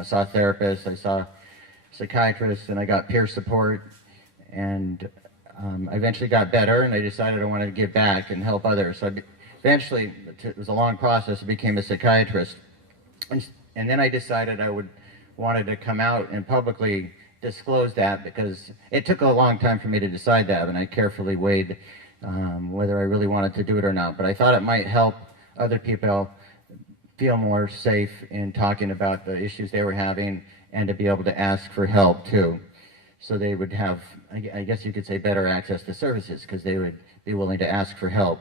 I saw therapists, I saw psychiatrists, and I got peer support, and I eventually got better, and I decided I wanted to give back and help others. So eventually, it was a long process, I became a psychiatrist. And then I decided wanted to come out and publicly disclose that, because it took a long time for me to decide that, and I carefully weighed whether I really wanted to do it or not. But I thought it might help other people feel more safe in talking about the issues they were having, and to be able to ask for help too. So they would have, I guess you could say, better access to services, because they would be willing to ask for help.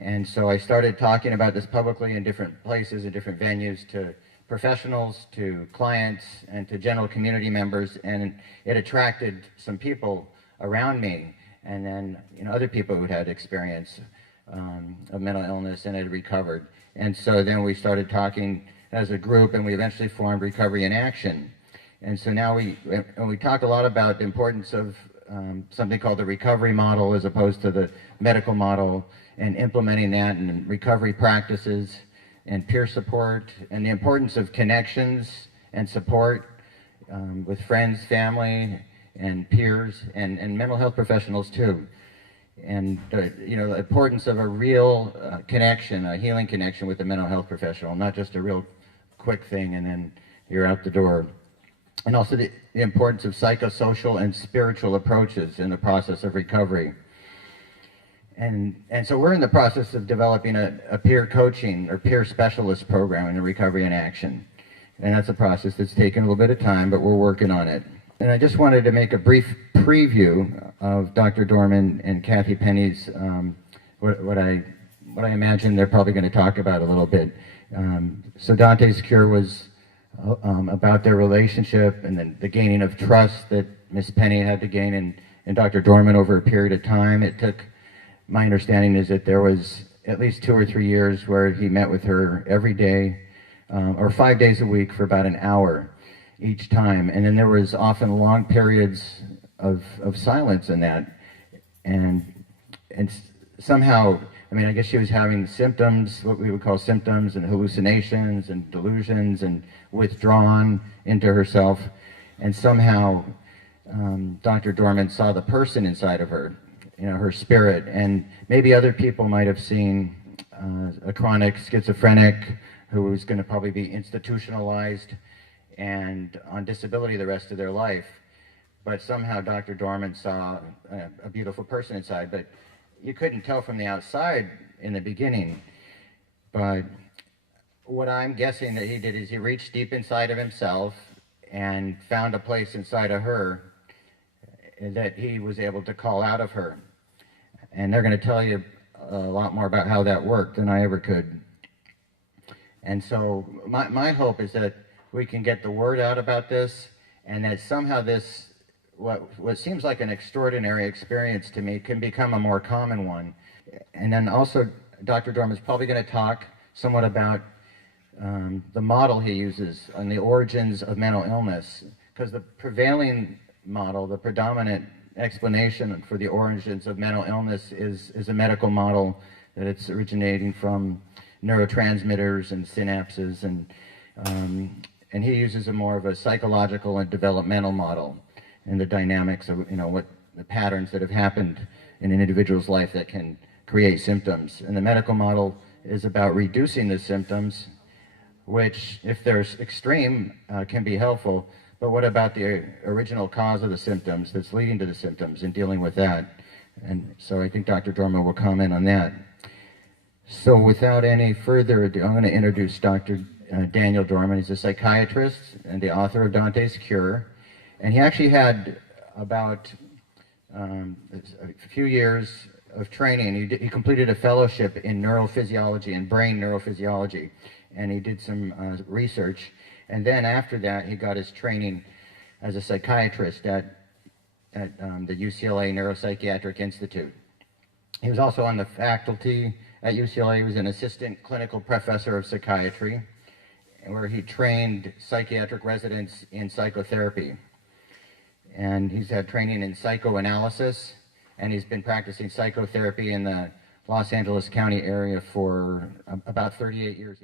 And so I started talking about this publicly in different places and different venues, to professionals, to clients, and to general community members, and it attracted some people around me, and then other people who had experience of mental illness and had recovered. And so then we started talking as a group, and we eventually formed Recovery in Action. And so now we talk a lot about the importance of something called the recovery model as opposed to the medical model, and implementing that in recovery practices and peer support, and the importance of connections and support with friends, family, and peers, and mental health professionals too. And the importance of a real connection, a healing connection with the mental health professional, not just a real quick thing and then you're out the door. And also the importance of psychosocial and spiritual approaches in the process of recovery. And so we're in the process of developing a peer coaching or peer specialist program in the Recovery in Action. And that's a process that's taken a little bit of time, but we're working on it. And I just wanted to make a brief preview of Dr. Dorman and Kathy Penny's, what I imagine they're probably going to talk about a little bit. So Dante's Cure was about their relationship, and then the gaining of trust that Miss Penny had to gain in Dr. Dorman over a period of time. It took, my understanding is that there was at least 2 or 3 years where he met with her every day, or 5 days a week for about an hour each time. And then there was often long periods of silence in that. And somehow, I guess she was having symptoms, what we would call symptoms, and hallucinations and delusions, and withdrawn into herself. And somehow Dr. Dorman saw the person inside of her, her spirit. And maybe other people might have seen a chronic schizophrenic who was going to probably be institutionalized and on disability the rest of their life. But somehow Dr. Dorman saw a beautiful person inside. But you couldn't tell from the outside in the beginning. But what I'm guessing that he did is he reached deep inside of himself and found a place inside of her that he was able to call out of her. And they're going to tell you a lot more about how that worked than I ever could. And so my hope is that we can get the word out about this, and that somehow this, what seems like an extraordinary experience to me, can become a more common one. And then also, Dr. Dorman is probably going to talk somewhat about the model he uses on the origins of mental illness, because the prevailing model, the predominant explanation for the origins of mental illness is a medical model, that it's originating from neurotransmitters and synapses, and he uses a more of a psychological and developmental model, and the dynamics of what the patterns that have happened in an individual's life that can create symptoms. And the medical model is about reducing the symptoms, which, if they're extreme, can be helpful. But what about the original cause of the symptoms that's leading to the symptoms, and dealing with that? And so I think Dr. Dorman will comment on that. So without any further ado, I'm going to introduce Dr. Daniel Dorman. He's a psychiatrist and the author of Dante's Cure. And he actually had about a few years of training. He completed a fellowship in neurophysiology and brain neurophysiology, and he did some research. And then after that, he got his training as a psychiatrist at the UCLA Neuropsychiatric Institute. He was also on the faculty at UCLA. He was an assistant clinical professor of psychiatry, where he trained psychiatric residents in psychotherapy. And he's had training in psychoanalysis, and he's been practicing psychotherapy in the Los Angeles County area for about 38 years.